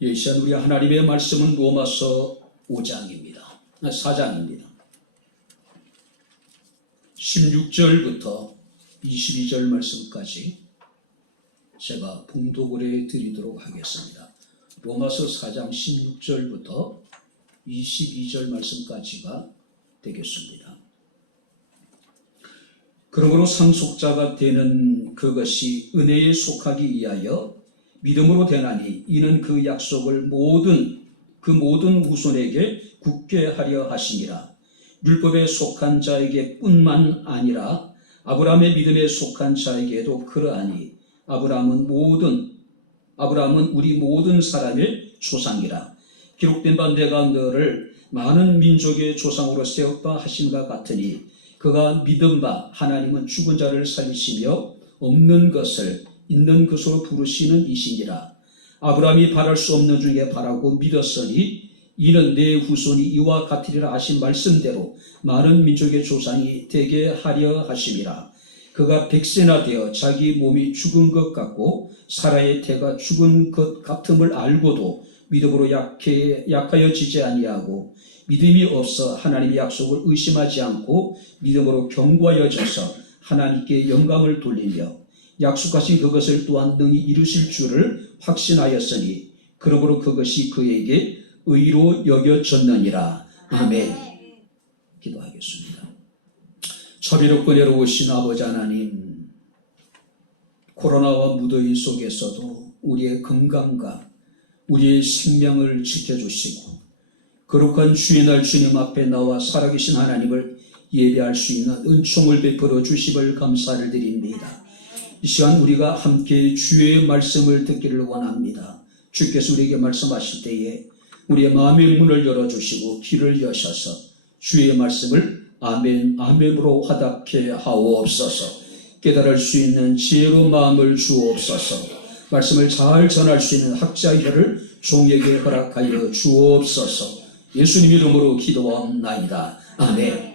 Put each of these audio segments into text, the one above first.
이 시간 우리 하나님의 말씀은 로마서 4장입니다. 16절부터 22절 말씀까지 제가 봉독을 해드리도록 하겠습니다. 로마서 4장 16절부터 22절 말씀까지가 되겠습니다. 그러므로 상속자가 되는 그것이 은혜에 속하기 위하여 믿음으로 되나니 이는 그 약속을 모든 후손에게 굳게 하려 하시니라. 율법에 속한 자에게 뿐만 아니라 아브라함의 믿음에 속한 자에게도 그러하니 아브라함은 우리 모든 사람의 조상이라. 기록된 바 내가 너를 많은 민족의 조상으로 세웠다 하심과 같으니 그가 믿은 바 하나님은 죽은 자를 살리시며 없는 것을 있는 것으로 부르시는 이시니라. 아브라함이 바랄 수 없는 중에 바라고 믿었으니 이는 내 후손이 이와 같으리라 하신 말씀대로 많은 민족의 조상이 되게 하려 하심이라. 그가 100세나 되어 자기 몸이 죽은 것 같고 사라의 태가 죽은 것 같음을 알고도 믿음으로 약하여지지 아니하고 믿음이 없어 하나님의 약속을 의심하지 않고 믿음으로 견고하여져서 하나님께 영광을 돌리며 약속하신 그것을 또한 능히 이루실 줄을 확신하였으니 그러므로 그것이 그에게 의로 여겨졌느니라. 아멘. 기도하겠습니다. 자비롭고 내려오신 아버지 하나님, 코로나와 무더위 속에서도 우리의 건강과 우리의 생명을 지켜주시고 거룩한 주의 날 주님 앞에 나와 살아계신 하나님을 예배할 수 있는 은총을 베풀어 주심을 감사를 드립니다. 이 시간 우리가 함께 주의 말씀을 듣기를 원합니다. 주께서 우리에게 말씀하실 때에 우리의 마음의 문을 열어주시고 귀를 여셔서 주의 말씀을 아멘, 아멘으로 화답케 하옵소서. 깨달을 수 있는 지혜로 마음을 주옵소서. 말씀을 잘 전할 수 있는 학자의 혀를 종에게 허락하여 주옵소서. 예수님 이름으로 기도하옵나이다. 아멘.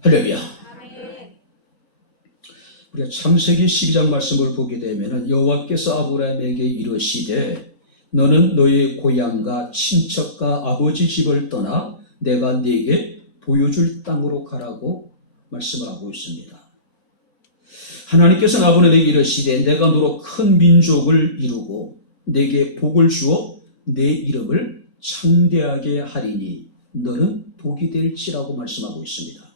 할렐루야. 우리가 창세기 12장 말씀을 보게 되면 여호와께서 아브라함에게 이르시되 너는 너의 고향과 친척과 아버지 집을 떠나 내가 네게 보여줄 땅으로 가라고 말씀을 하고 있습니다. 하나님께서는 아브라함에게 이르시되 내가 너로 큰 민족을 이루고 네게 복을 주어 내 이름을 창대하게 하리니 너는 복이 될지라고 말씀하고 있습니다.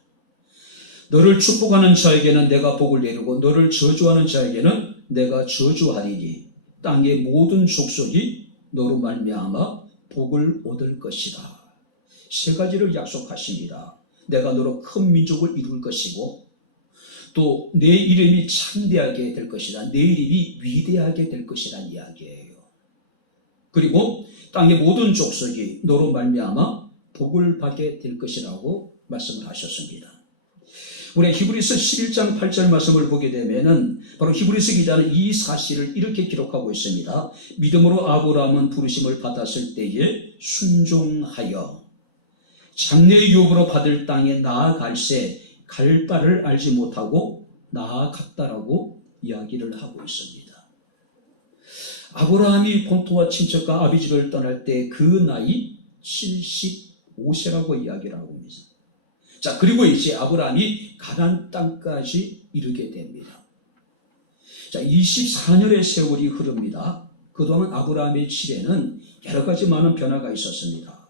너를 축복하는 자에게는 내가 복을 내리고 너를 저주하는 자에게는 내가 저주하리니 땅의 모든 족속이 너로 말미암아 복을 얻을 것이다. 세 가지를 약속하십니다. 내가 너로 큰 민족을 이룰 것이고 또 내 이름이 창대하게 될 것이다. 내 이름이 위대하게 될 것이라는 이야기예요. 그리고 땅의 모든 족속이 너로 말미암아 복을 받게 될 것이라고 말씀을 하셨습니다. 우리 히브리서 11장 8절 말씀을 보게 되면은 바로 히브리서 기자는 이 사실을 이렇게 기록하고 있습니다. 믿음으로 아브라함은 부르심을 받았을 때에 순종하여 장래의 유업으로 받을 땅에 나아갈새 갈 바를 알지 못하고 나아갔다라고 이야기를 하고 있습니다. 아브라함이 본토와 친척과 아비집을 떠날 때 그 나이 75세라고 이야기를 하고 있습니다. 자, 그리고 이제 아브라함이 가나안 땅까지 이르게 됩니다. 자, 24년의 세월이 흐릅니다. 그동안 아브라함의 집에는 여러 가지 많은 변화가 있었습니다.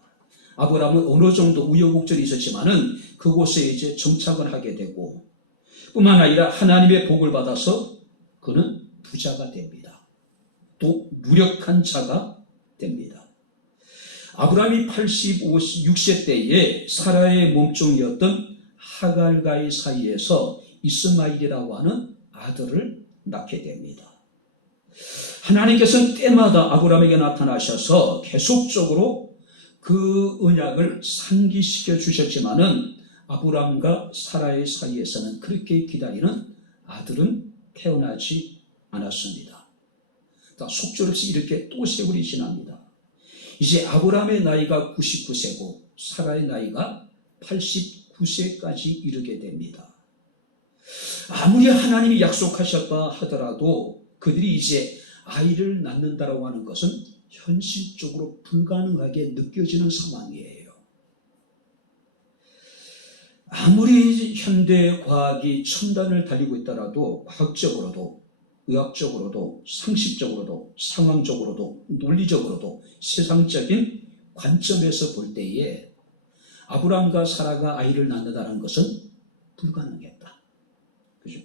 아브라함은 어느 정도 우여곡절이 있었지만은 그곳에 이제 정착을 하게 되고 뿐만 아니라 하나님의 복을 받아서 그는 부자가 됩니다. 또 무력한 자가 됩니다. 아브라함이 86세 때에 사라의 몸종이었던 하갈과의 사이에서 이스마엘이라고 하는 아들을 낳게 됩니다. 하나님께서는 때마다 아브라함에게 나타나셔서 계속적으로 그 언약을 상기시켜 주셨지만은 아브라함과 사라의 사이에서는 그렇게 기다리는 아들은 태어나지 않았습니다. 속절없이 이렇게 또 세월이 지납니다. 이제 아브라함의 나이가 99세고 사라의 나이가 89세까지 이르게 됩니다. 아무리 하나님이 약속하셨다 하더라도 그들이 이제 아이를 낳는다라고 하는 것은 현실적으로 불가능하게 느껴지는 상황이에요. 아무리 현대 과학이 첨단을 달리고 있더라도 과학적으로도 의학적으로도 상식적으로도 상황적으로도 논리적으로도 세상적인 관점에서 볼 때에 아브라함과 사라가 아이를 낳는다는 것은 불가능했다. 그죠?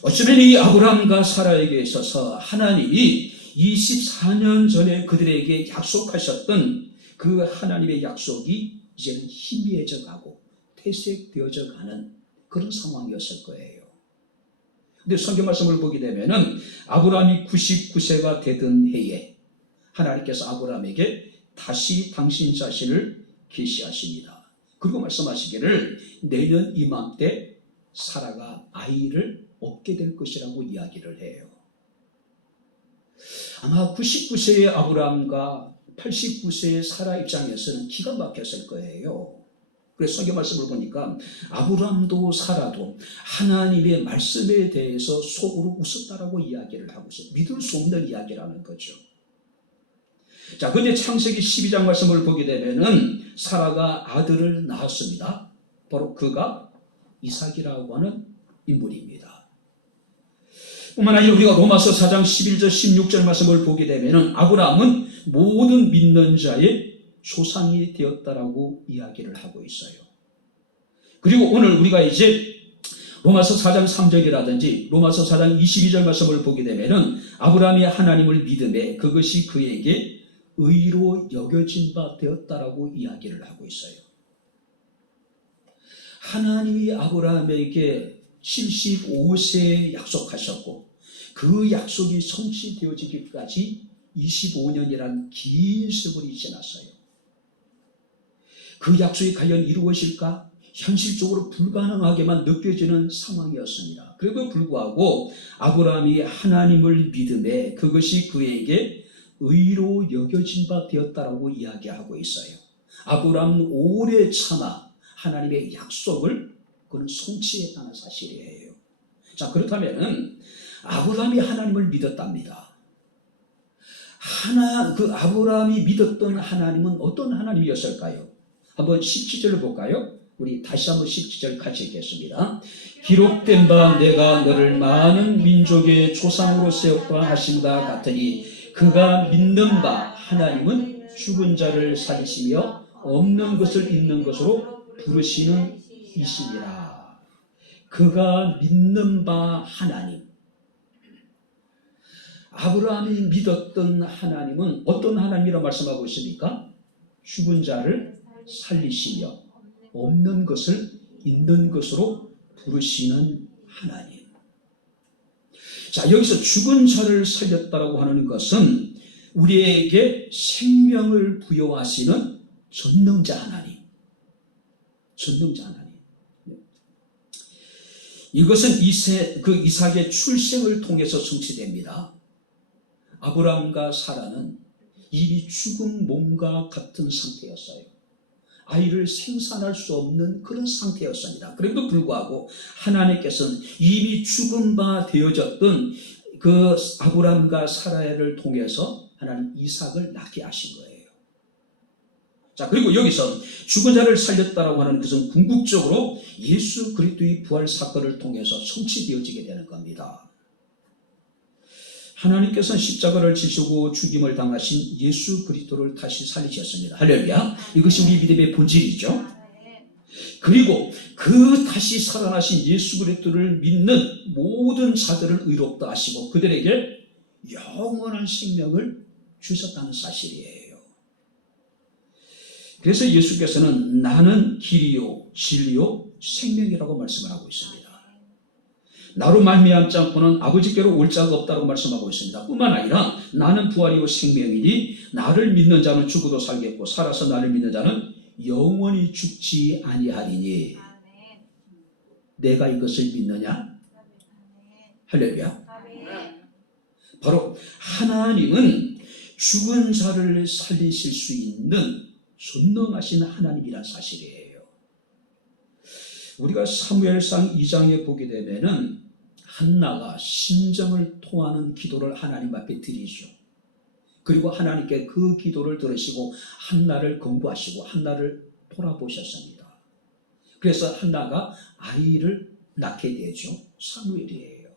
어쩌면 이 아브라함과 사라에게 있어서 하나님이 24년 전에 그들에게 약속하셨던 그 하나님의 약속이 이제는 희미해져 가고 퇴색되어져 가는 그런 상황이었을 거예요. 근데 성경 말씀을 보게 되면은 아브라함이 99세가 되던 해에 하나님께서 아브라함에게 다시 당신 자신을 계시하십니다. 그리고 말씀하시기를 내년 이맘때 사라가 아이를 얻게 될 것이라고 이야기를 해요. 아마 99세의 아브라함과 89세의 사라 입장에서는 기가 막혔을 거예요. 그래서 성경 말씀을 보니까 아브라함도 사라도 하나님의 말씀에 대해서 속으로 웃었다라고 이야기를 하고 있어요. 믿을 수 없는 이야기라는 거죠. 자, 근데 창세기 12장 말씀을 보게 되면은 사라가 아들을 낳았습니다. 바로 그가 이삭이라고 하는 인물입니다. 뿐만 아니라 우리가 로마서 4장 11절 16절 말씀을 보게 되면은 아브라함은 모든 믿는 자의 조상이 되었다라고 이야기를 하고 있어요. 그리고 오늘 우리가 이제 로마서 4장 3절이라든지 로마서 4장 22절 말씀을 보게 되면은 아브라함이 하나님을 믿음에 그것이 그에게 의로 여겨진 바 되었다라고 이야기를 하고 있어요. 하나님이 아브라함에게 75세에 약속하셨고 그 약속이 성취되어지기까지 25년이란 긴 세월이 지났어요. 그 약속이 과연 이루어질까? 현실적으로 불가능하게만 느껴지는 상황이었습니다. 그래도 불구하고 아브라함이 하나님을 믿음에 그것이 그에게 의로 여겨진 바 되었다라고 이야기하고 있어요. 아브라함은 오래 참아 하나님의 약속을 그는 성취했다는 사실이에요. 자, 그렇다면 아브라함이 하나님을 믿었답니다. 그 아브라함이 믿었던 하나님은 어떤 하나님이었을까요? 한번 17절을 볼까요? 우리 다시 한번 17절 같이 읽겠습니다. 기록된 바 내가 너를 많은 민족의 조상으로 세웠다 하신다 같으니 그가 믿는 바 하나님은 죽은 자를 살리시며 없는 것을 있는 것으로 부르시는 이시니라. 그가 믿는 바 하나님. 아브라함이 믿었던 하나님은 어떤 하나님이라고 말씀하고 있습니까? 죽은 자를 살리시며 없는 것을 있는 것으로 부르시는 하나님. 자, 여기서 죽은 자를 살렸다라고 하는 것은 우리에게 생명을 부여하시는 전능자 하나님. 전능자 하나님. 이것은 이삭의 출생을 통해서 성취됩니다. 아브라함과 사라는 이미 죽은 몸과 같은 상태였어요. 아이를 생산할 수 없는 그런 상태였습니다. 그래도 불구하고 하나님께서는 이미 죽은 바 되어졌던 그 아브라함과 사라를 통해서 하나님 이삭을 낳게 하신 거예요. 자, 그리고 여기서 죽은 자를 살렸다라고 하는 것은 궁극적으로 예수 그리스도의 부활 사건을 통해서 성취되어지게 되는 겁니다. 하나님께서는 십자가를 지시고 죽임을 당하신 예수 그리스도를 다시 살리셨습니다. 할렐루야. 이것이 우리 믿음의 본질이죠. 그리고 그 다시 살아나신 예수 그리스도를 믿는 모든 자들을 의롭다 하시고 그들에게 영원한 생명을 주셨다는 사실이에요. 그래서 예수께서는 나는 길이요 진리요 생명이라고 말씀을 하고 있습니다. 나로 말미암지 않고는 아버지께로 올 자가 없다고 말씀하고 있습니다. 뿐만 아니라 나는 부활이요 생명이니 나를 믿는 자는 죽어도 살겠고 살아서 나를 믿는 자는 영원히 죽지 아니하리니. 내가 이것을 믿느냐? 할렐루야. 바로 하나님은 죽은 자를 살리실 수 있는 전능하신 하나님이란 사실이에요. 우리가 사무엘상 2장에 보게 되면은 한나가 심정을 토하는 기도를 하나님 앞에 드리죠. 그리고 하나님께 그 기도를 들으시고 한나를 권고하시고 한나를 돌아보셨습니다. 그래서 한나가 아이를 낳게 되죠. 사무엘이에요.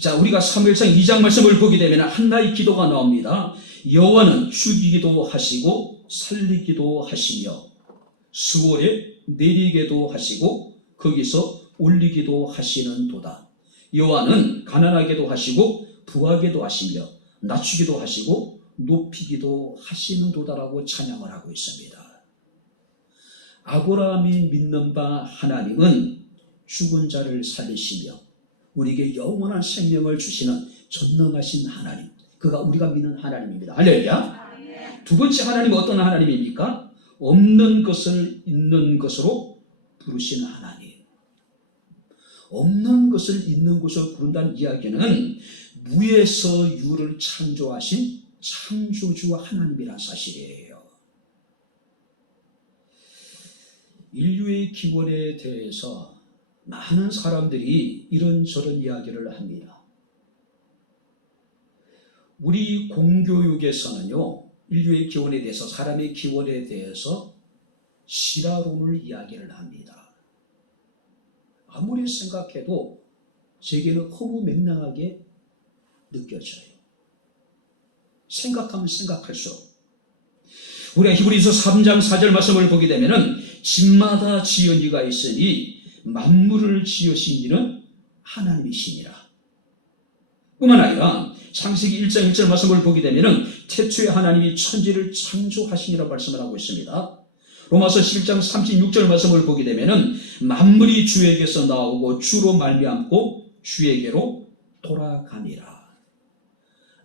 자, 우리가 사무엘상 2장 말씀을 보게 되면 한나의 기도가 나옵니다. 여호와는 죽이기도 하시고 살리기도 하시며 수월에 내리게도 하시고 거기서 올리기도 하시는 도다. 여호와는 가난하게도 하시고 부하게도 하시며 낮추기도 하시고 높이기도 하시는 도다라고 찬양을 하고 있습니다. 아브라함이 믿는 바 하나님은 죽은 자를 살리시며 우리에게 영원한 생명을 주시는 전능하신 하나님, 그가 우리가 믿는 하나님입니다. 할렐루야. 두 번째 하나님은 어떤 하나님입니까? 없는 것을 있는 것으로 부르시는 하나님. 없는 것을 있는 것으로 부른다는 이야기는 무에서 유를 창조하신 창조주 하나님이라는 사실이에요. 인류의 기원에 대해서 많은 사람들이 이런저런 이야기를 합니다. 우리 공교육에서는요, 인류의 기원에 대해서, 사람의 기원에 대해서 실화론을 이야기를 합니다. 아무리 생각해도 제게는 허무맹랑하게 느껴져요. 생각하면 생각할수록. 우리가 히브리서 3장 4절 말씀을 보게 되면은 집마다 지은 이가 있으니 만물을 지으신 이는 하나님이시니라. 뿐만 아니라 창세기 1장 1절 말씀을 보게 되면은 태초에 하나님이 천지를 창조하시니라 말씀을 하고 있습니다. 로마서 11장 36절 말씀을 보게 되면은 만물이 주에게서 나오고 주로 말미암고 주에게로 돌아가니라.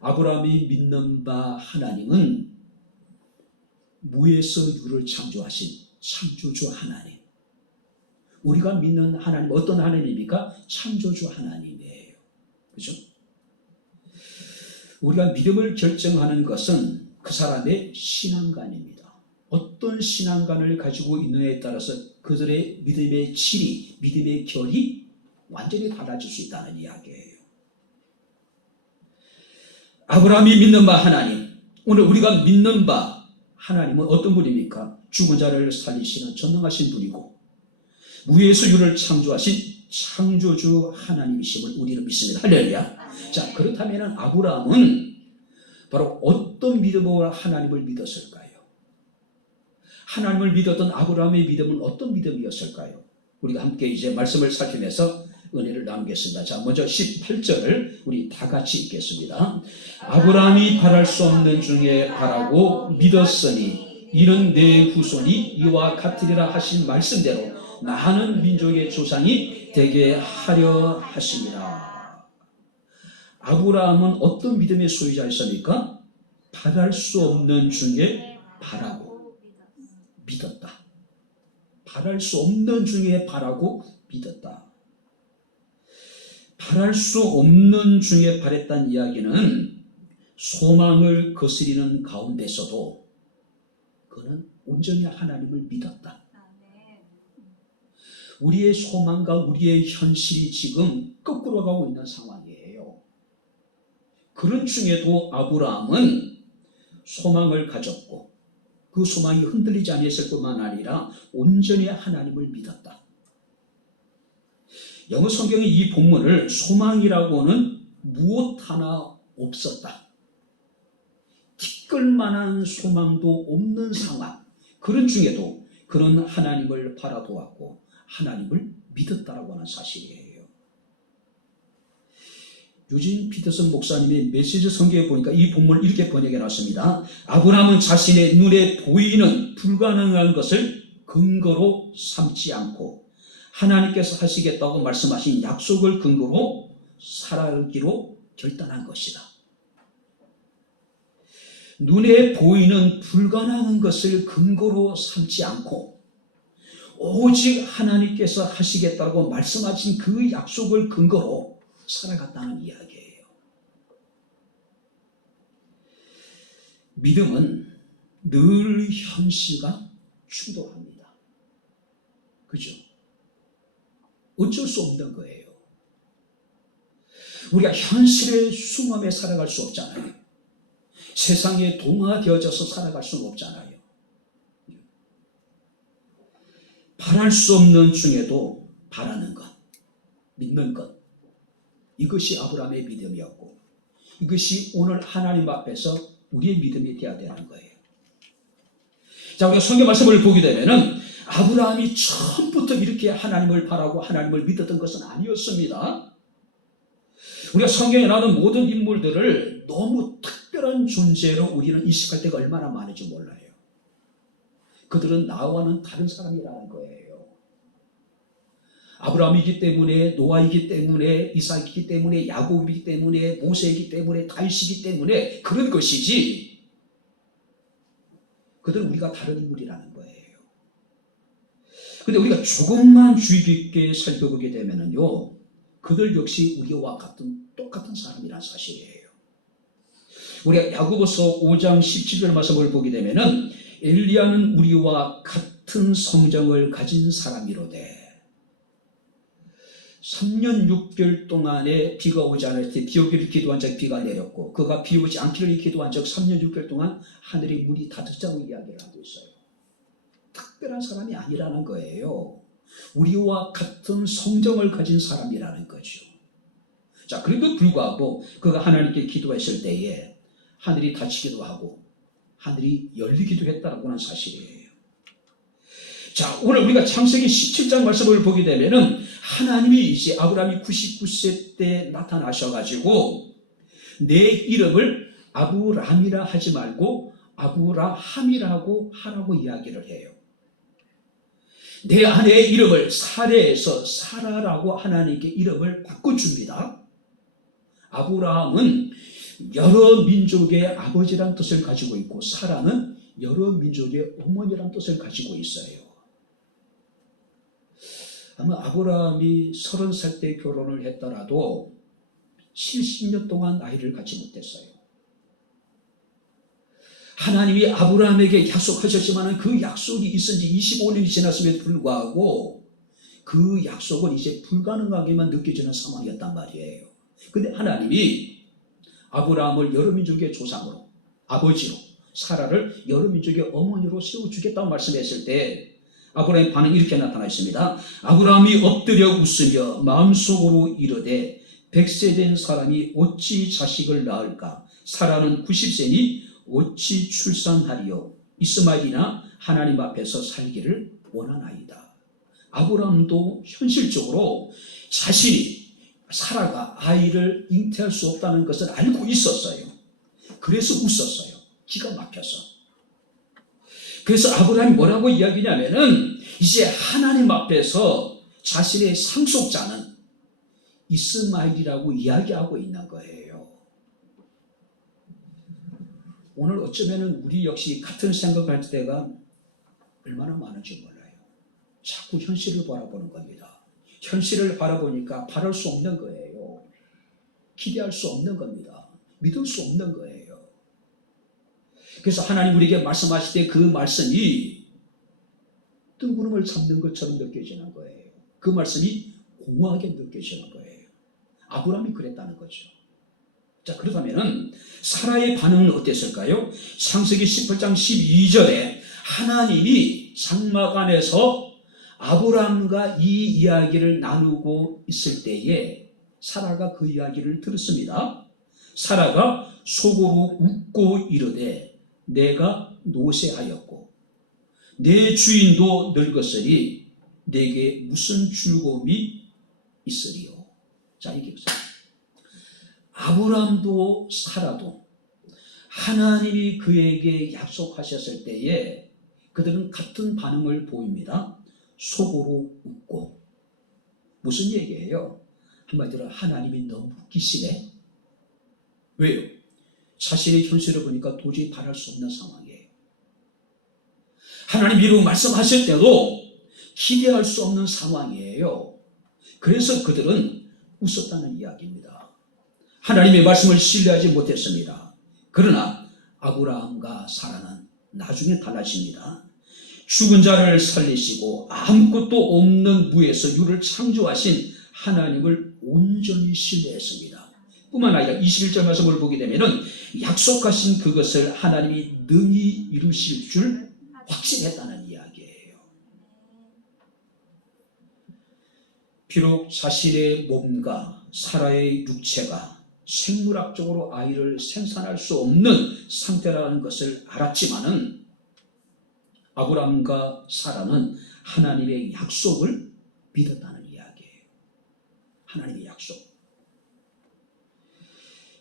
아브라함이 믿는 바 하나님은 무에서 유를 창조하신 창조주 하나님. 우리가 믿는 하나님 어떤 하나님입니까? 창조주 하나님이에요. 그죠? 우리가 믿음을 결정하는 것은 그 사람의 신앙관입니다. 어떤 신앙관을 가지고 있느냐에 따라서 그들의 믿음의 질이, 믿음의 결이 완전히 달라질 수 있다는 이야기예요. 아브라함이 믿는 바 하나님, 오늘 우리가 믿는 바 하나님은 어떤 분입니까? 죽은 자를 살리시는 전능하신 분이고 무에서 유를 창조하신 창조주 하나님이심을 우리는 믿습니다. 할렐루야. 자, 그렇다면 아브라함은 바로 어떤 믿음으로 하나님을 믿었을까요? 하나님을 믿었던 아브라함의 믿음은 어떤 믿음이었을까요? 우리가 함께 이제 말씀을 살피면서 은혜를 나누겠습니다. 자, 먼저 18절을 우리 다 같이 읽겠습니다. 아브라함이 바랄 수 없는 중에 바라고 믿었으니 이는 내 후손이 이와 같으리라 하신 말씀대로 많은 민족의 조상이 되게 하려 하심이라. 아브라함은 어떤 믿음의 소유자였습니까? 바랄 수 없는 중에 바라고 믿었다. 바랄 수 없는 중에 바라고 믿었다. 바랄 수 없는 중에 바랬다는 이야기는 소망을 거스리는 가운데서도 그는 온전히 하나님을 믿었다. 우리의 소망과 우리의 현실이 지금 거꾸로 가고 있는 상황이에요. 그런 중에도 아브라함은 소망을 가졌고 그 소망이 흔들리지 아니했을 뿐만 아니라 온전히 하나님을 믿었다. 영어 성경의 이 본문을 소망이라고는 무엇 하나 없었다. 티끌만한 소망도 없는 상황, 그런 중에도 그는 하나님을 바라보았고 하나님을 믿었다라고 하는 사실이에요. 유진 피터슨 목사님의 메시지 성경에 보니까 이 본문을 이렇게 번역해 놨습니다. 아브라함은 자신의 눈에 보이는 불가능한 것을 근거로 삼지 않고 하나님께서 하시겠다고 말씀하신 약속을 근거로 살아가기로 결단한 것이다. 눈에 보이는 불가능한 것을 근거로 삼지 않고 오직 하나님께서 하시겠다고 말씀하신 그 약속을 근거로 살아갔다는 이야기예요. 믿음은 늘 현실과 충돌합니다. 그죠? 어쩔 수 없는 거예요. 우리가 현실의 수험에 살아갈 수 없잖아요. 세상에 동화되어져서 살아갈 수는 없잖아요. 바랄 수 없는 중에도 바라는 것, 믿는 것, 이것이 아브라함의 믿음이었고, 이것이 오늘 하나님 앞에서 우리의 믿음이 되어야 되는 거예요. 자, 우리가 성경 말씀을 보게 되면은 아브라함이 처음부터 이렇게 하나님을 바라고 하나님을 믿었던 것은 아니었습니다. 우리가 성경에 나오는 모든 인물들을 너무 특별한 존재로 우리는 인식할 때가 얼마나 많은지 몰라요. 그들은 나와는 다른 사람이라는 거예요. 아브라함이기 때문에, 노아이기 때문에, 이삭이기 때문에, 야곱이기 때문에, 모세이기 때문에, 다윗이기 때문에 그런 것이지, 그들은 우리가 다른 인물이라는 거예요. 근데 우리가 조금만 주의 깊게 살펴보게 되면은요, 그들 역시 우리와 똑같은 사람이라는 사실이에요. 우리가 야고보서 5장 17절 말씀을 보게 되면은 엘리야는 우리와 같은 성정을 가진 사람이로되 3년 6개월 동안에 비가 오지 않을 때 비 오기를 기도한 적 비가 내렸고 그가 비 오지 않기를 기도한 적 3년 6개월 동안 하늘의 문이 닫혔다고 이야기를 하고 있어요. 특별한 사람이 아니라는 거예요. 우리와 같은 성정을 가진 사람이라는 거죠. 자, 그래도 불구하고 그가 하나님께 기도했을 때에 하늘이 닫히기도 하고 하늘이 열리기도 했다고 하는 사실이에요. 자, 오늘 우리가 창세기 17장 말씀을 보게 되면은 하나님이 이제 아브라함이 99세 때 나타나셔가지고 내 이름을 아브람이라 하지 말고 아브라함이라고 하라고 이야기를 해요. 내 아내의 이름을 사레에서 사라라고 하나님께 이름을 바꿔줍니다. 아브라함은 여러 민족의 아버지란 뜻을 가지고 있고 사라는 여러 민족의 어머니란 뜻을 가지고 있어요. 아마 아브라함이 30살 때 결혼을 했더라도 70년 동안 나이를 갖지 못했어요. 하나님이 아브라함에게 약속하셨지만 그 약속이 있은 지 25년이 지났음에도 불구하고 그 약속은 이제 불가능하게만 느껴지는 상황이었단 말이에요. 근데 하나님이 아브라함을 여러 민족의 조상으로, 아버지로, 사라를 여러 민족의 어머니로 세워주겠다고 말씀했을 때 아브라함의 반응이 이렇게 나타나 있습니다. 아브라함이 엎드려 웃으며 마음속으로 이르되 100세 된 사람이 어찌 자식을 낳을까? 사라는 90세니 어찌 출산하리요? 이스마엘이나 하나님 앞에서 살기를 원하나이다. 아브라함도 현실적으로 자신이 사라가 아이를 잉태할 수 없다는 것을 알고 있었어요. 그래서 웃었어요. 기가 막혀서. 그래서 아브라함이 뭐라고 이야기냐면은 이제 하나님 앞에서 자신의 상속자는 이스마엘이라고 이야기하고 있는 거예요. 오늘 어쩌면 우리 역시 같은 생각할 때가 얼마나 많은지 몰라요. 자꾸 현실을 바라보는 겁니다. 현실을 바라보니까 바랄 수 없는 거예요. 기대할 수 없는 겁니다. 믿을 수 없는 거예요. 그래서 하나님 우리에게 말씀하실 때 그 말씀이 뜬구름을 잡는 것처럼 느껴지는 거예요. 그 말씀이 공허하게 느껴지는 거예요. 아브라함이 그랬다는 거죠. 자, 그렇다면은 사라의 반응은 어땠을까요? 창세기 18장 12절에 하나님이 장막 안에서 아브라함과 이 이야기를 나누고 있을 때에 사라가 그 이야기를 들었습니다. 사라가 속으로 웃고 이르되 내가 노쇠하였고 내 주인도 늙었으니 내게 무슨 즐거움이 있으리요. 자, 이게 아브라함도 사라도 하나님이 그에게 약속하셨을 때에 그들은 같은 반응을 보입니다. 속으로 웃고. 무슨 얘기예요? 한마디로 하나님이 너무 웃기시네. 왜요? 자신의 현실을 보니까 도저히 바랄 수 없는 상황이에요. 하나님 이루 말씀하실 때도 기대할 수 없는 상황이에요. 그래서 그들은 웃었다는 이야기입니다. 하나님의 말씀을 신뢰하지 못했습니다. 그러나 아브라함과 사라는 나중에 달라집니다. 죽은 자를 살리시고 아무것도 없는 무에서 유를 창조하신 하나님을 온전히 신뢰했습니다. 뿐만 아니라 21절 말씀을 보게 되면은 약속하신 그것을 하나님이 능히 이루실 줄 확신했다는 이야기예요. 비록 자신의 몸과 사라의 육체가 생물학적으로 아이를 생산할 수 없는 상태라는 것을 알았지만은 아브라함과 사라는 하나님의 약속을 믿었다는 이야기예요. 하나님의 약속.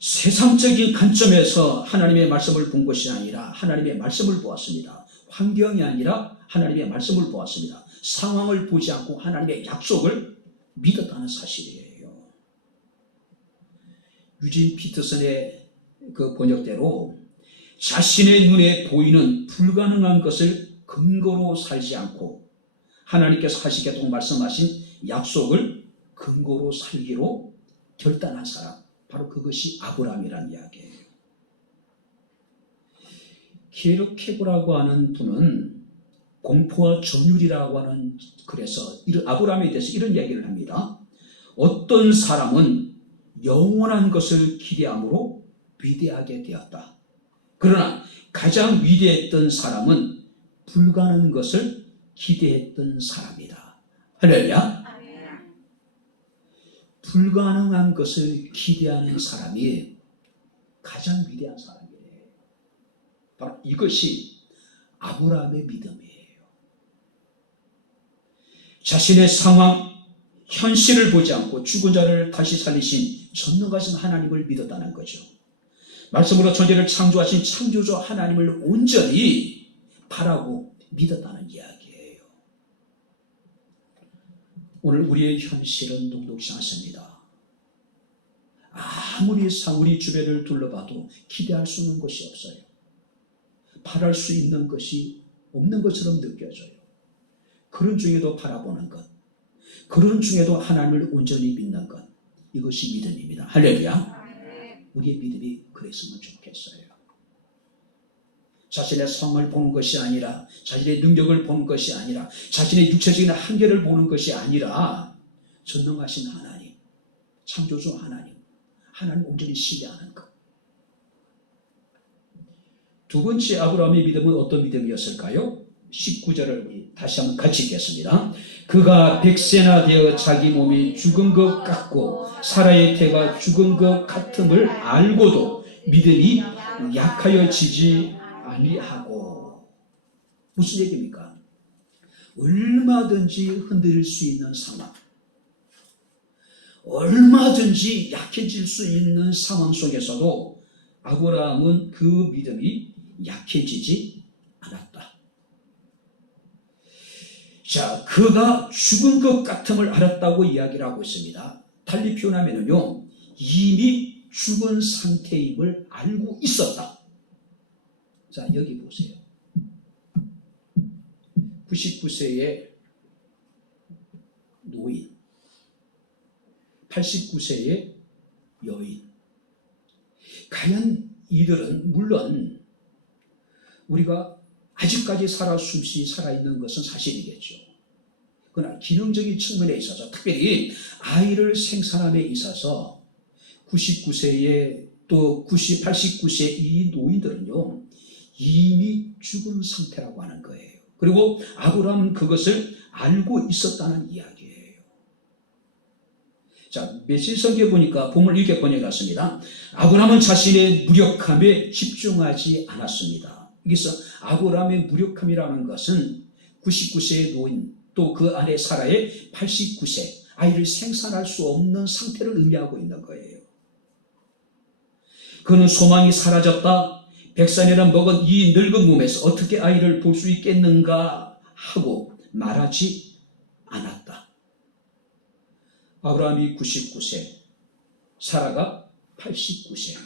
세상적인 관점에서 하나님의 말씀을 본 것이 아니라 하나님의 말씀을 보았습니다. 환경이 아니라 하나님의 말씀을 보았습니다. 상황을 보지 않고 하나님의 약속을 믿었다는 사실이에요. 유진 피터슨의 그 번역대로 자신의 눈에 보이는 불가능한 것을 근거로 살지 않고 하나님께서 하시겠다고 말씀하신 약속을 근거로 살기로 결단한 사람, 바로 그것이 아브라함이라는 이야기예요. 게르케고라고 하는 분은 공포와 전율이라고 하는 글에서 아브라함에 대해서 이런 이야기를 합니다. 어떤 사람은 영원한 것을 기대함으로 위대하게 되었다. 그러나 가장 위대했던 사람은 불가능한 것을 기대했던 사람이다. 할렐루야. 불가능한 것을 기대하는 사람이 가장 위대한 사람이에요. 바로 이것이 아브라함의 믿음이에요. 자신의 상황, 현실을 보지 않고 죽은 자를 다시 살리신 전능하신 하나님을 믿었다는 거죠. 말씀으로 천지를 창조하신 창조주 하나님을 온전히 바라고 믿었다는 이야기예요. 오늘 우리의 현실은 녹록지 않습니다. 아무리 우리 주변을 둘러봐도 기대할 수 있는 것이 없어요. 바랄 수 있는 것이 없는 것처럼 느껴져요. 그런 중에도 바라보는 것, 그런 중에도 하나님을 온전히 믿는 것, 이것이 믿음입니다. 할렐루야. 우리의 믿음이 그랬으면 좋겠어요. 자신의 성을 보는 것이 아니라, 자신의 능력을 보는 것이 아니라, 자신의 육체적인 한계를 보는 것이 아니라 전능하신 하나님, 창조주 하나님, 하나님 온전히 신뢰하는 것. 두 번째 아브라함의 믿음은 어떤 믿음이었을까요? 19절을 우리 다시 한번 같이 읽겠습니다. 그가 100세나 되어 자기 몸이 죽은 것 같고 사라의 태가 죽은 것 같음을 알고도 믿음이 약하여지지 아니하고. 무슨 얘기입니까? 얼마든지 흔들릴 수 있는 상황, 얼마든지 약해질 수 있는 상황 속에서도 아브라함은 그 믿음이 약해지지 않았다. 자, 그가 죽은 것 같음을 알았다고 이야기를 하고 있습니다. 달리 표현하면요, 이미 죽은 상태임을 알고 있었다. 자, 여기 보세요. 99세의 노인, 89세의 여인. 과연 이들은, 물론 우리가 아직까지 숨쉬 살아있는 것은 사실이겠죠. 그러나 기능적인 측면에 있어서, 특별히 아이를 생산함에 있어서 99세의 또 89세 이 노인들은요, 이미 죽은 상태라고 하는 거예요. 그리고 아브라함은 그것을 알고 있었다는 이야기예요. 자, 메시지성경에 보니까 본문을 이렇게 번역했습니다. 아브라함은 자신의 무력함에 집중하지 않았습니다. 여기서 아브라함의 무력함이라는 것은 99세의 노인, 또 그 안에 사라의 89세, 아이를 생산할 수 없는 상태를 의미하고 있는 거예요. 그는 소망이 사라졌다, 백살이나 먹은 이 늙은 몸에서 어떻게 아이를 볼 수 있겠는가 하고 말하지 않았다. 아브라함이 99세, 사라가 89세,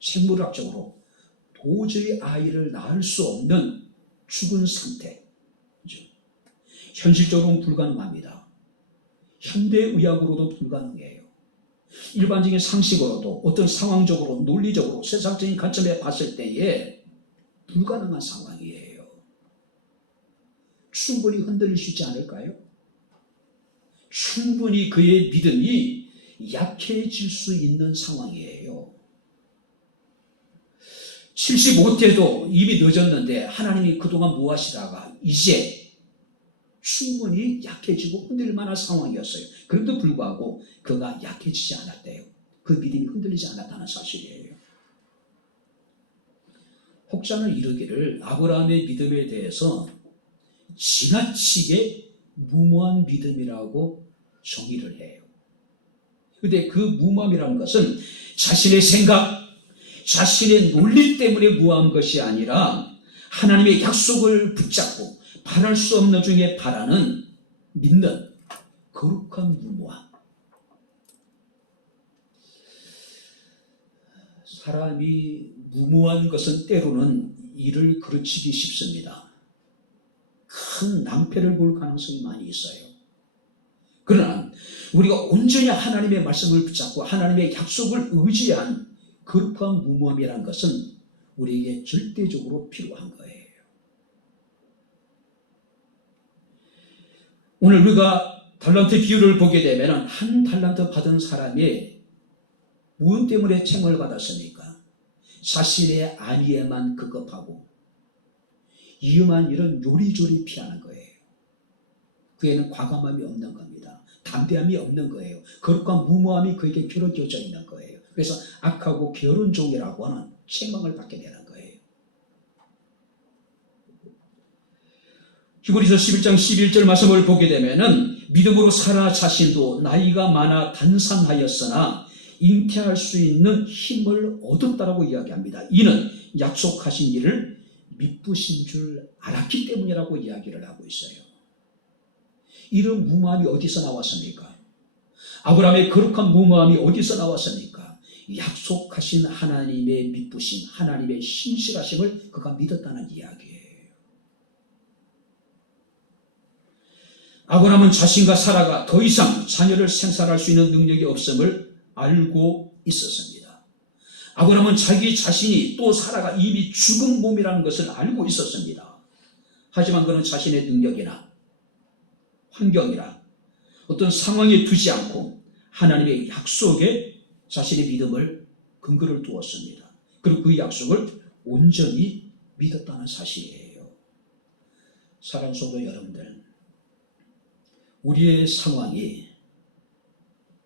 생물학적으로 도저히 아이를 낳을 수 없는 죽은 상태. 현실적으로는 불가능합니다. 현대의학으로도 불가능해요. 일반적인 상식으로도, 어떤 상황적으로, 논리적으로, 세상적인 관점에 봤을 때에 불가능한 상황이에요. 충분히 흔들릴 수 있지 않을까요? 충분히 그의 믿음이 약해질 수 있는 상황이에요. 75대도 이미 늦었는데 하나님이 그동안 뭐 하시다가 이제 충분히 약해지고 흔들릴 만한 상황이었어요. 그럼에도 불구하고 그가 약해지지 않았대요. 그 믿음이 흔들리지 않았다는 사실이에요. 혹자는 이르기를 아브라함의 믿음에 대해서 지나치게 무모한 믿음이라고 정의를 해요. 그런데 그 무모함이라는 것은 자신의 생각, 자신의 논리 때문에 무모한 것이 아니라 하나님의 약속을 붙잡고 바랄 수 없는 중에 바라는 믿는 거룩한 무모함. 사람이 무모한 것은 때로는 일을 그르치기 쉽습니다. 큰 낭패를 볼 가능성이 많이 있어요. 그러나 우리가 온전히 하나님의 말씀을 붙잡고 하나님의 약속을 의지한 거룩한 무모함이라는 것은 우리에게 절대적으로 필요한 거예요. 오늘 우리가 달란트 비유를 보게 되면 한 달란트 받은 사람이 무엇 때문에 책을 받았습니까? 자신의 안위에만 급급하고 위험한 일은 요리조리 피하는 거예요. 그에는 과감함이 없는 겁니다. 담대함이 없는 거예요. 거룩한 무모함이 그에게 겨루겨져 있는 거예요. 그래서 악하고 게으른 종이라고 하는 책망을 받게 되는 거예요. 히브리서 11장 11절 말씀을 보게 되면은 믿음으로 사라 자신도 나이가 많아 단산하였으나 잉태할 수 있는 힘을 얻었다라고 이야기합니다. 이는 약속하신 일을 미쁘신 줄 알았기 때문이라고 이야기를 하고 있어요. 이런 무모함이 어디서 나왔습니까? 아브라함의 거룩한 무모함이 어디서 나왔습니까? 약속하신 하나님의 미쁘심, 하나님의 신실하심을 그가 믿었다는 이야기예요. 아브라함은 자신과 사라가 더 이상 자녀를 생산할 수 있는 능력이 없음을 알고 있었습니다. 아브라함은 자기 자신이 또 사라가 이미 죽은 몸이라는 것을 알고 있었습니다. 하지만 그는 자신의 능력이나 환경이나 어떤 상황에 두지 않고 하나님의 약속에 자신의 믿음을 근거를 두었습니다. 그리고 그 약속을 온전히 믿었다는 사실이에요. 사랑하는 성도 여러분들, 우리의 상황이,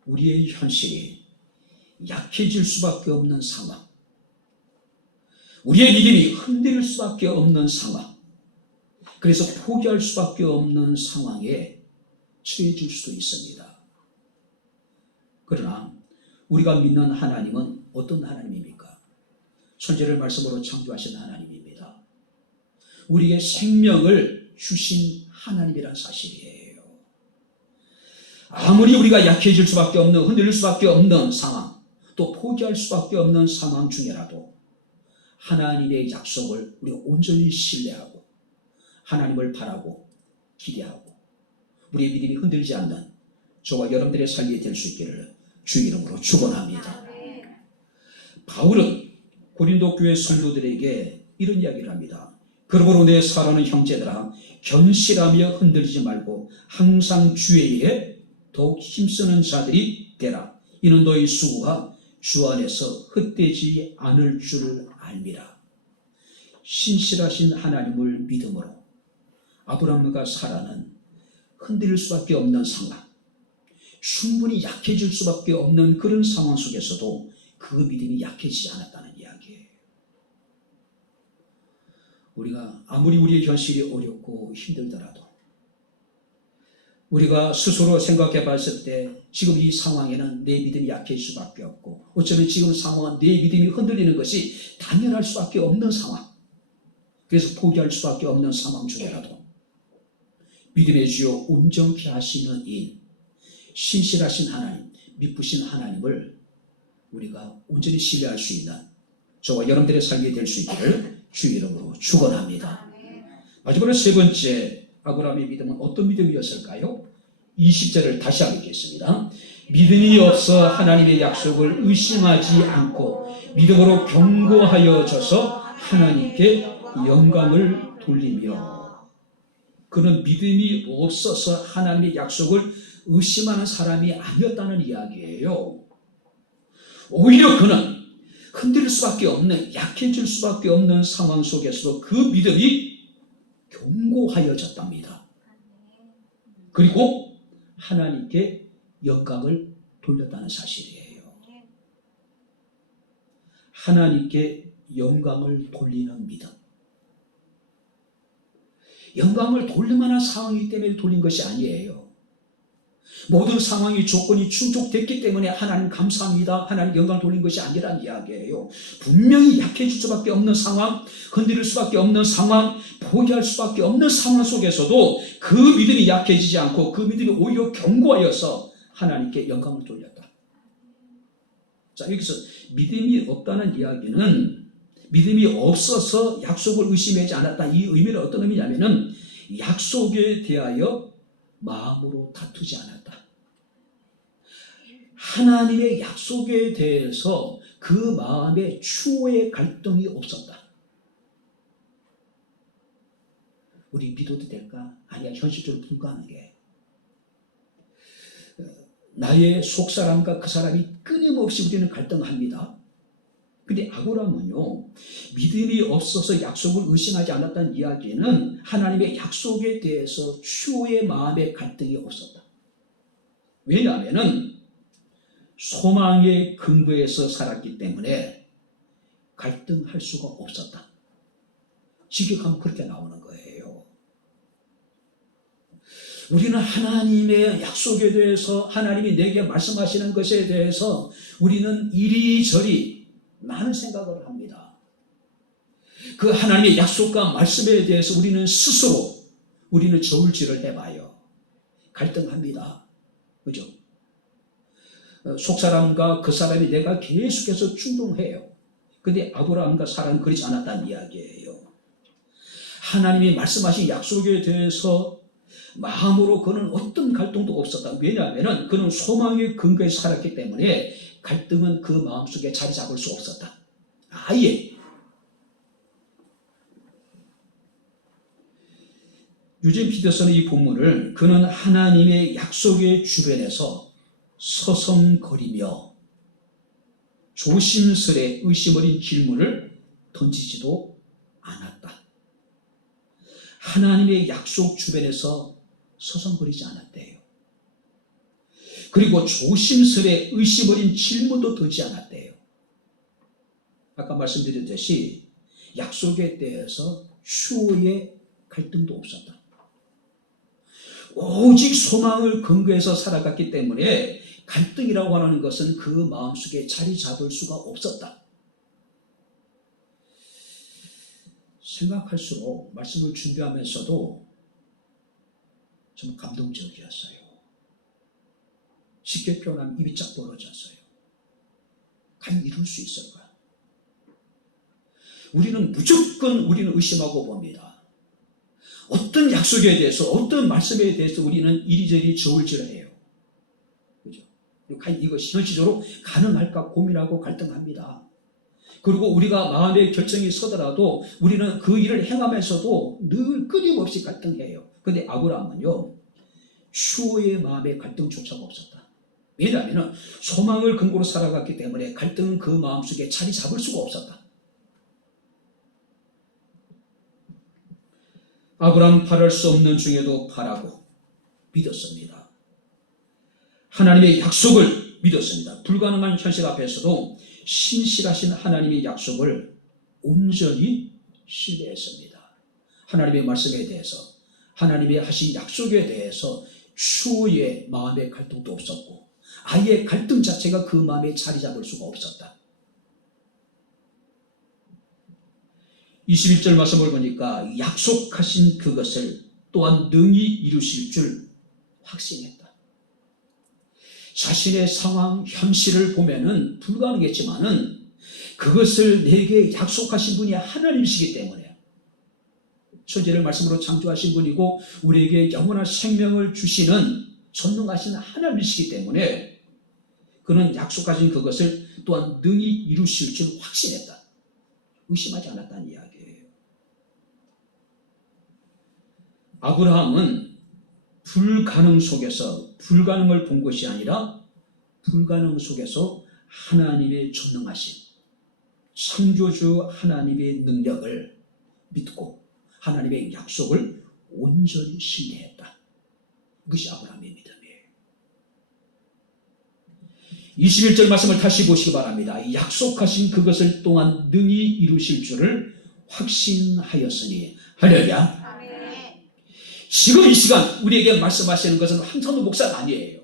우리의 현실이 약해질 수밖에 없는 상황, 우리의 믿음이 흔들릴 수밖에 없는 상황, 그래서 포기할 수밖에 없는 상황에 처해질 수도 있습니다. 그러나 우리가 믿는 하나님은 어떤 하나님입니까? 천지를 말씀으로 창조하신 하나님입니다. 우리에게 생명을 주신 하나님이란 사실이에요. 아무리 우리가 약해질 수밖에 없는, 흔들릴 수밖에 없는 상황, 또 포기할 수밖에 없는 상황 중에라도 하나님의 약속을 우리가 온전히 신뢰하고 하나님을 바라고 기대하고 우리의 믿음이 흔들리지 않는 저와 여러분들의 삶이 될 수 있기를 주 이름으로 축원합니다. 바울은 고린도 교회 성도들에게 이런 이야기를 합니다. 그러므로 내 사랑하는 형제들아, 견실하며 흔들리지 말고 항상 주의 일에 더욱 힘쓰는 자들이 되라. 이는 너희 수고가 주 안에서 헛되지 않을 줄 알미라. 신실하신 하나님을 믿음으로 아브라함과 사라는 흔들릴 수밖에 없는 상황, 충분히 약해질 수밖에 없는 그런 상황 속에서도 그 믿음이 약해지지 않았다는 이야기예요. 우리가 아무리 우리의 현실이 어렵고 힘들더라도 우리가 스스로 생각해 봤을 때 지금 이 상황에는 내 믿음이 약해질 수밖에 없고 어쩌면 지금 상황은 내 믿음이 흔들리는 것이 당연할 수밖에 없는 상황, 그래서 포기할 수밖에 없는 상황 중에라도 믿음의 주요 온전케 하시는 이 신실하신 하나님, 미쁘신 하나님을 우리가 온전히 신뢰할 수 있는 저와 여러분들의 삶이 될 수 있기를 주 이름으로 축원합니다. 마지막으로 세 번째, 아브라함의 믿음은 어떤 믿음이었을까요? 20절을 다시 한번 읽겠습니다. 믿음이 없어 하나님의 약속을 의심하지 않고 믿음으로 견고하여져서 하나님께 영광을 돌리며. 그는 믿음이 없어서 하나님의 약속을 의심하는 사람이 아니었다는 이야기예요. 오히려 그는 흔들릴 수밖에 없는, 약해질 수밖에 없는 상황 속에서도 그 믿음이 견고하여졌답니다. 그리고 하나님께 영광을 돌렸다는 사실이에요. 하나님께 영광을 돌리는 믿음. 영광을 돌릴 만한 상황이기 때문에 돌린 것이 아니에요. 모든 상황이 조건이 충족됐기 때문에 하나님 감사합니다, 하나님 영광을 돌린 것이 아니란 이야기예요. 분명히 약해질 수밖에 없는 상황, 흔들릴 수밖에 없는 상황, 포기할 수밖에 없는 상황 속에서도 그 믿음이 약해지지 않고 그 믿음이 오히려 견고하여서 하나님께 영광을 돌렸다. 자, 여기서 믿음이 없다는 이야기는 믿음이 없어서 약속을 의심하지 않았다. 이 의미는 어떤 의미냐면은 약속에 대하여 마음으로 다투지 않았다. 하나님의 약속에 대해서 그 마음에 추호의 갈등이 없었다. 우리 믿어도 될까? 아니야, 현실적으로 불가능해. 나의 속사람과 그 사람이 끊임없이 우리는 갈등합니다. 근데 아브라함은요, 믿음이 없어서 약속을 의심하지 않았다는 이야기는 하나님의 약속에 대해서 추호의 마음의 갈등이 없었다. 왜냐하면 소망의 근거에서 살았기 때문에 갈등할 수가 없었다. 직역하면 그렇게 나오는 거예요. 우리는 하나님의 약속에 대해서, 하나님이 내게 말씀하시는 것에 대해서 우리는 이리저리 많은 생각을 합니다. 그 하나님의 약속과 말씀에 대해서 우리는 스스로 저울질을 해봐요. 갈등합니다. 그죠? 속사람과 그 사람이 내가 계속해서 충동해요. 근데 아브라함과 사라는 그렇지 않았다는 이야기예요. 하나님이 말씀하신 약속에 대해서 마음으로 그는 어떤 갈등도 없었다. 왜냐하면 그는 소망의 근거에 살았기 때문에 갈등은 그 마음속에 자리 잡을 수 없었다. 아예. 유진 피터슨은 이 본문을 그는 하나님의 약속의 주변에서 서성거리며 조심스레 의심 어린 질문을 던지지도 않았다. 하나님의 약속 주변에서 서성거리지 않았대요. 그리고 조심스레 의심 어린 질문도 던지지 않았대요. 아까 말씀드렸듯이 약속에 대해서 추호의 갈등도 없었다. 오직 소망을 근거해서 살아갔기 때문에 갈등이라고 하는 것은 그 마음속에 자리 잡을 수가 없었다. 생각할수록 말씀을 준비하면서도 좀 감동적이었어요. 쉽게 표현하면 입이 쫙 벌어졌어요. 과연 이룰 수 있을까? 우리는 의심하고 봅니다. 어떤 약속에 대해서, 어떤 말씀에 대해서 우리는 이리저리 저울질을 해요. 그죠? 과연 이것이 현실적으로 가능할까 고민하고 갈등합니다. 그리고 우리가 마음의 결정이 서더라도 우리는 그 일을 행하면서도 늘 끊임없이 갈등해요. 그런데 아브라함은요, 추호의 마음에 갈등조차가 없었다. 왜냐하면 소망을 근거로 살아갔기 때문에 갈등은 그 마음속에 자리 잡을 수가 없었다. 아브라함 바랄 수 없는 중에도 바라고 믿었습니다. 하나님의 약속을 믿었습니다. 불가능한 현실 앞에서도 신실하신 하나님의 약속을 온전히 신뢰했습니다. 하나님의 말씀에 대해서, 하나님의 하신 약속에 대해서 추호의 마음의 갈등도 없었고 아예 갈등 자체가 그 마음에 자리 잡을 수가 없었다. 21절 말씀을 보니까 약속하신 그것을 또한 능히 이루실 줄 확신했다. 자신의 상황, 현실을 보면은 불가능했지만은 그것을 내게 약속하신 분이 하나님이시기 때문에, 천지를 말씀으로 창조하신 분이고 우리에게 영원한 생명을 주시는 전능하신 하나님이시기 때문에 그는 약속하신 그것을 또한 능히 이루실 줄 확신했다. 의심하지 않았다는 이야기예요. 아브라함은 불가능 속에서 불가능을 본 것이 아니라 불가능 속에서 하나님의 전능하심, 창조주 하나님의 능력을 믿고 하나님의 약속을 온전히 신뢰했다. 그것이 아브라함의 믿음이에요. 21절 말씀을 다시 보시기 바랍니다. 약속하신 그것을 또한 능히 이루실 줄을 확신하였으니. 할렐루야. 지금 이 시간 우리에게 말씀하시는 것은 황찬호 목사가 아니에요.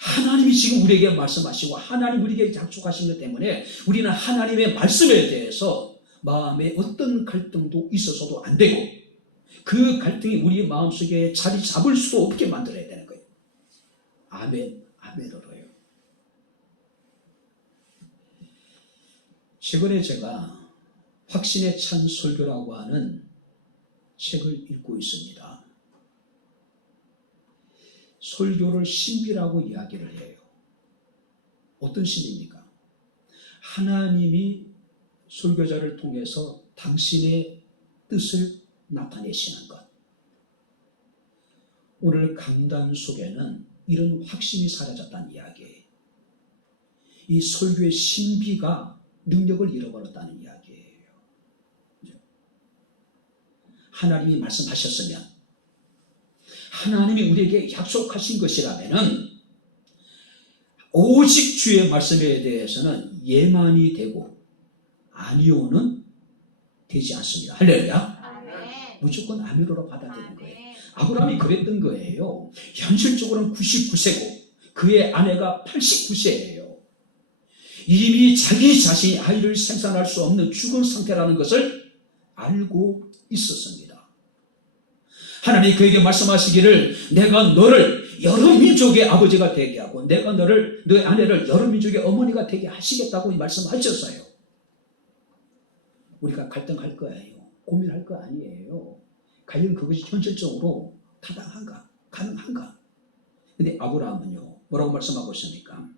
하나님이 지금 우리에게 말씀하시고 하나님 우리에게 약속하신 것 때문에 우리는 하나님의 말씀에 대해서 마음에 어떤 갈등도 있어서도 안 되고 그 갈등이 우리 마음속에 자리 잡을 수도 없게 만들어야 되는 거예요. 아멘, 아멘으로요. 최근에 제가 확신에 찬 설교라고 하는 책을 읽고 있습니다. 설교를 신비라고 이야기를 해요. 어떤 신입니까? 하나님이 설교자를 통해서 당신의 뜻을 나타내시는 것. 오늘 강단 속에는 이런 확신이 사라졌다는 이야기예요. 이 설교의 신비가 능력을 잃어버렸다는 이야기예요. 하나님이 말씀하셨으면, 하나님이 우리에게 약속하신 것이라면은 오직 주의 말씀에 대해서는 예만이 되고 아니오는 되지 않습니다. 할렐루야. 무조건 아멘으로 받아들이는 거예요. 아브라함이 그랬던 거예요. 현실적으로는 99세고 그의 아내가 89세예요. 이미 자기 자신이 아이를 생산할 수 없는 죽은 상태라는 것을 알고 있었습니다. 하나님이 그에게 말씀하시기를 내가 너를 여러 민족의 아버지가 되게 하고 내가 너의 아내를 여러 민족의 어머니가 되게 하시겠다고 말씀하셨어요. 우리가 갈등할 거예요. 고민할 거 아니에요. 과연 그것이 현실적으로 타당한가? 가능한가? 근데 아브라함은요, 뭐라고 말씀하고 있습니까?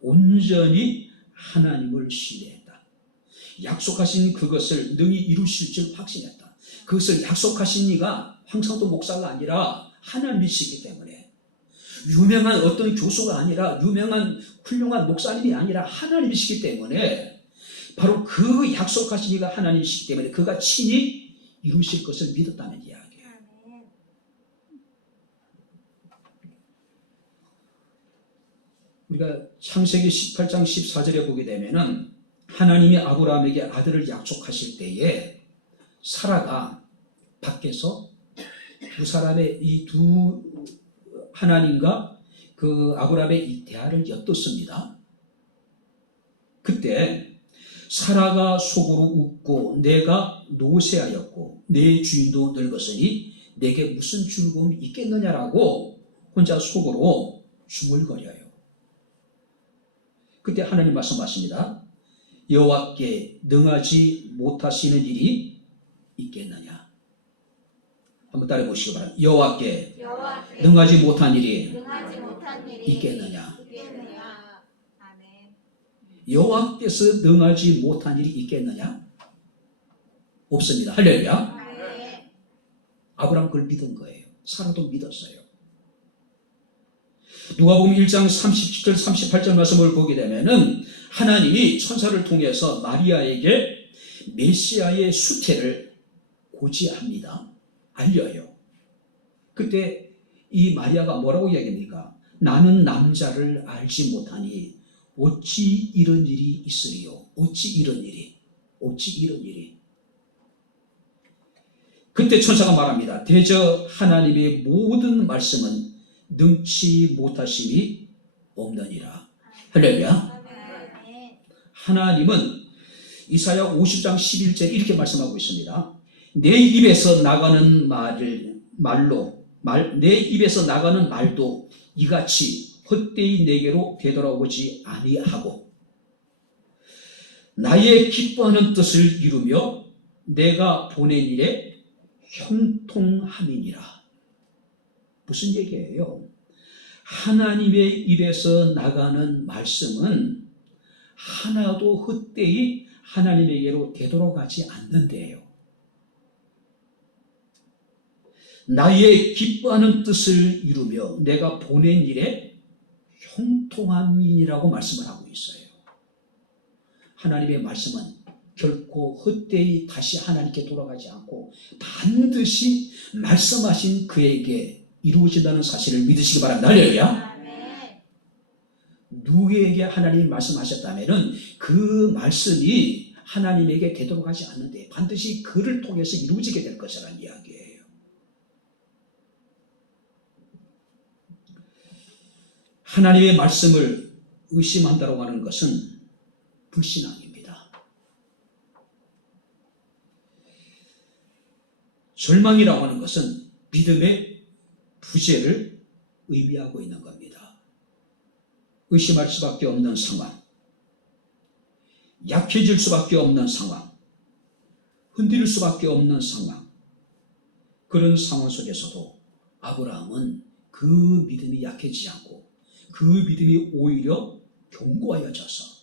온전히 하나님을 신뢰했다. 약속하신 그것을 능히 이루실 줄 확신했다. 그것을 약속하신 이가 황성도 목사가 아니라 하나님이시기 때문에, 유명한 어떤 교수가 아니라 유명한 훌륭한 목사님이 아니라 하나님이시기 때문에 바로 그 약속하신 이가 하나님이시기 때문에 그가 친히 이루실 것을 믿었다는 이야기예요. 우리가 창세기 18장 14절에 보게 되면은 하나님이 아브라함에게 아들을 약속하실 때에 사라가 밖에서 두 사람의 이 두 하나님과 그 아브라함의 이 대화를 엿듣습니다. 그때 사라가 속으로 웃고 내가 노쇠하였고 내 주인도 늙었으니 내게 무슨 즐거움이 있겠느냐라고 혼자 속으로 중얼거려요. 그때 하나님 말씀하십니다. 여호와께 능하지 못하시는 일이 있겠느냐. 한번 따라해 보시기 바랍니다. 여호와께 능하지 못한 일이 있겠느냐. 여호와께서 능하지 못한 일이 있겠느냐? 없습니다. 할렐루야. 아브라함 그걸 믿은 거예요. 사라도 믿었어요. 누가복음 1장 37절 38절 말씀을 보게 되면은 하나님이 천사를 통해서 마리아에게 메시아의 수태를 고지합니다. 알려요. 그때 이 마리아가 뭐라고 이야기합니까? 나는 남자를 알지 못하니 어찌 이런 일이 있으리요? 어찌 이런 일이? 어찌 이런 일이? 그때 천사가 말합니다. 대저 하나님의 모든 말씀은 능치 못하심이 없느니라. 할렐루야. 하나님은 이사야 50장 11절 이렇게 말씀하고 있습니다. 내 입에서 나가는 내 입에서 나가는 말도 이같이 헛되이 내게로 되돌아오지 아니하고 나의 기뻐하는 뜻을 이루며 내가 보낸 일에 형통함이니라. 무슨 얘기예요? 하나님의 입에서 나가는 말씀은 하나도 헛되이 하나님에게로 되돌아가지 않는데요. 나의 기뻐하는 뜻을 이루며 내가 보낸 일에 형통함이라고 말씀을 하고 있어요. 하나님의 말씀은 결코 헛되이 다시 하나님께 돌아가지 않고 반드시 말씀하신 그에게 이루어진다는 사실을 믿으시기 바랍니다. 할렐루야. 누구에게 하나님이 말씀하셨다면 그 말씀이 하나님에게 되돌아가지 않는데 반드시 그를 통해서 이루어지게 될 것이라는 이야기예요. 하나님의 말씀을 의심한다고 하는 것은 불신앙입니다. 절망이라고 하는 것은 믿음의 부재를 의미하고 있는 겁니다. 의심할 수밖에 없는 상황, 약해질 수밖에 없는 상황, 흔들릴 수밖에 없는 상황, 그런 상황 속에서도 아브라함은 그 믿음이 약해지지 않고 그 믿음이 오히려 견고하여져서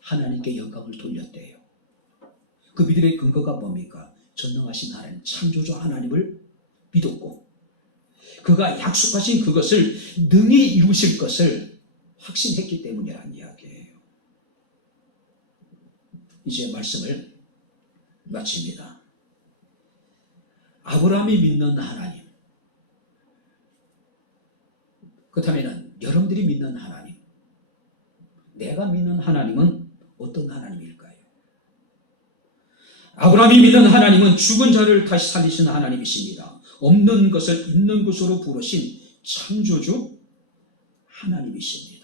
하나님께 영광을 돌렸대요. 그 믿음의 근거가 뭡니까? 전능하신 하나님, 창조주 하나님을 믿었고 그가 약속하신 그것을 능히 이루실 것을 확신했기 때문이라는 이야기예요. 이제 말씀을 마칩니다. 아브라함이 믿는 하나님, 그렇다면 여러분들이 믿는 하나님, 내가 믿는 하나님은 어떤 하나님일까요? 아브라함이 믿는 하나님은 죽은 자를 다시 살리시는 하나님이십니다. 없는 것을 있는 것으로 부르신 창조주 하나님이십니다.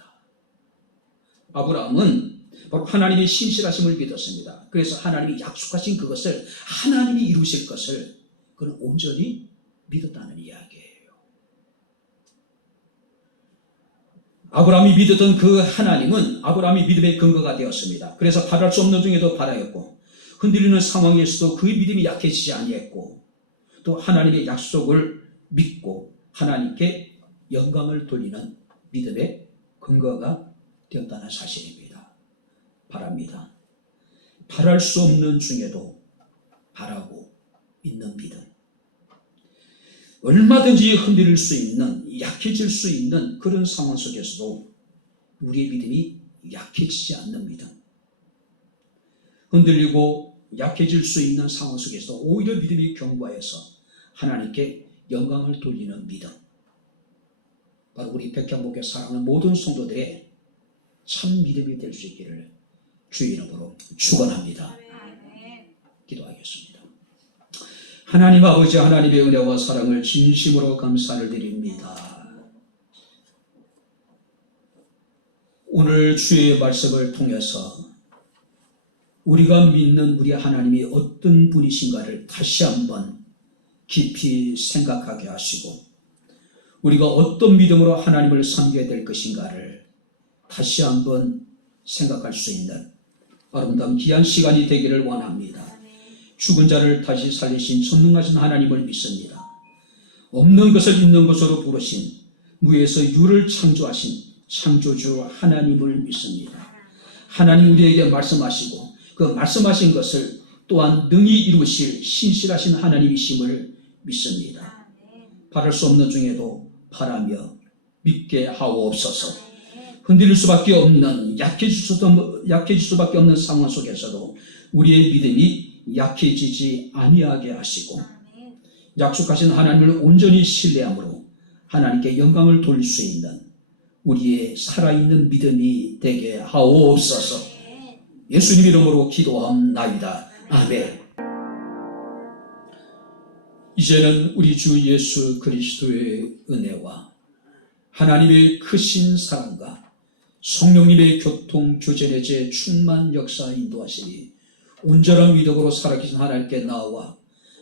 아브라함은 바로 하나님의 신실하심을 믿었습니다. 그래서 하나님이 약속하신 그것을 하나님이 이루실 것을 그는 온전히 믿었다는 이야기예요. 아브라함이 믿었던 그 하나님은 아브라함이 믿음의 근거가 되었습니다. 그래서 바랄 수 없는 중에도 바라였고 흔들리는 상황에서도 그 믿음이 약해지지 아니했고 또 하나님의 약속을 믿고 하나님께 영광을 돌리는 믿음의 근거가 되었다는 사실입니다. 바랍니다. 바랄 수 없는 중에도 바라고 있는 믿음, 얼마든지 흔들릴 수 있는, 약해질 수 있는 그런 상황 속에서도 우리의 믿음이 약해지지 않는 믿음, 흔들리고 약해질 수 있는 상황 속에서 오히려 믿음이 견고하여서 하나님께 영광을 돌리는 믿음, 바로 우리 백향목에 사랑하는 모든 성도들의 참 믿음이 될 수 있기를 주의 이름으로 축원합니다. 기도하겠습니다. 하나님 아버지, 하나님의 은혜와 사랑을 진심으로 감사를 드립니다. 오늘 주의 말씀을 통해서 우리가 믿는 우리 하나님이 어떤 분이신가를 다시 한번 깊이 생각하게 하시고 우리가 어떤 믿음으로 하나님을 섬겨야 될 것인가를 다시 한번 생각할 수 있는 아름다운 귀한 시간이 되기를 원합니다. 죽은 자를 다시 살리신 전능하신 하나님을 믿습니다. 없는 것을 있는 것으로 부르신 무에서 유를 창조하신 창조주 하나님을 믿습니다. 하나님 우리에게 말씀하시고 그 말씀하신 것을 또한 능히 이루실 신실하신 하나님이심을 믿습니다. 바랄 수 없는 중에도 바라며 믿게 하옵소서. 흔들릴 수밖에 없는, 약해질 수밖에 없는 상황 속에서도 우리의 믿음이 약해지지 아니하게 하시고 약속하신 하나님을 온전히 신뢰함으로 하나님께 영광을 돌릴 수 있는 우리의 살아있는 믿음이 되게 하옵소서. 예수님 이름으로 기도합나이다. 아멘. 이제는 우리 주 예수 그리스도의 은혜와 하나님의 크신 사랑과 성령님의 교통 교제의 제 충만 역사 인도하시니 온전한 믿음으로 살아계신 하나님께 나와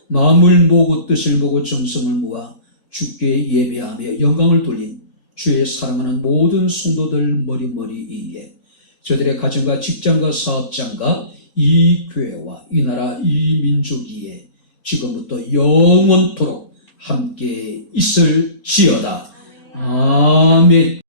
마음을 모으고 뜻을 모으고 정성을 모아 주께 예배하며 영광을 돌린 주의 사랑하는 모든 성도들 머리머리 위에 저들의 가정과 직장과 사업장과 이 교회와 이 나라 이 민족 위에 지금부터 영원토록 함께 있을지어다. 아멘.